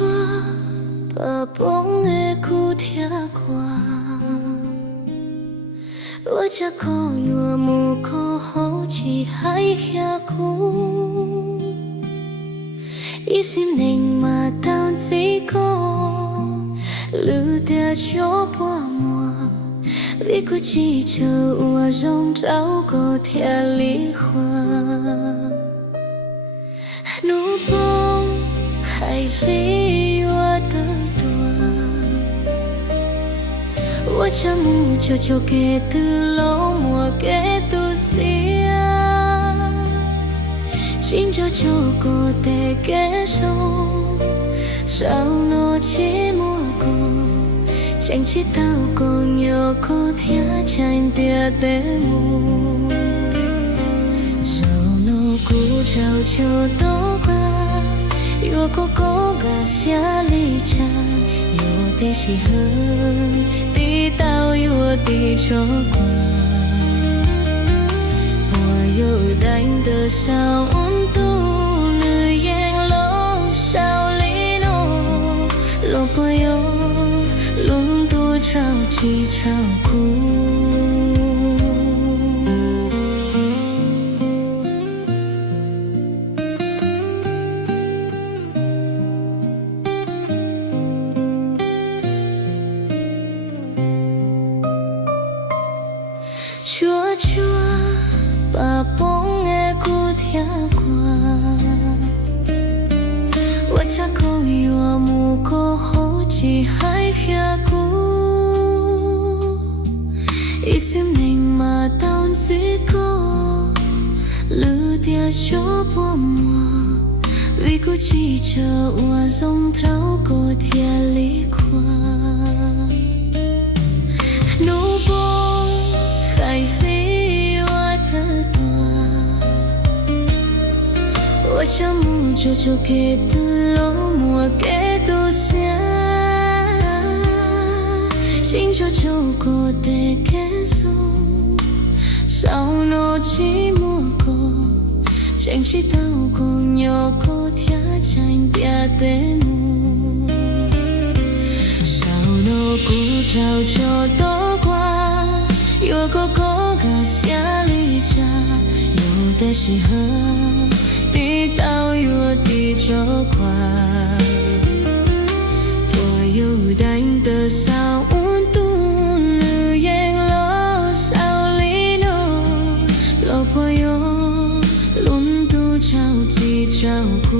悄把风的鼓听歌，我这可有木可好只海遐久，伊心灵嘛当一个，路的脚半满，你估计就我容照顾天里花。怒风海里我的多，我这木就给的老莫给的西啊，今朝就过得给手，少诺寂寞过，想起到过有过听见的的梦。古早就多过，有个个个下里家，有的是恨，地道有的错过。我有胆的小温度，女眼楼少里诺，老婆有轮渡着急着哭。悄悄把风的鼓听歌，我这可有木可好只海遐久，伊心灵嘛当一个，路的小半满，为顾记着我容照顾天里看，怒风。海里我的多，我这木就给的老莫给的下，心就过得给手，少诺寂寞过，想起到过有过听见的梦，少诺古早就多过。有个个个下里家，有的是恨，地道有的作怪。我有胆的少温度，女眼老少里诺，老婆有轮渡着急照顾。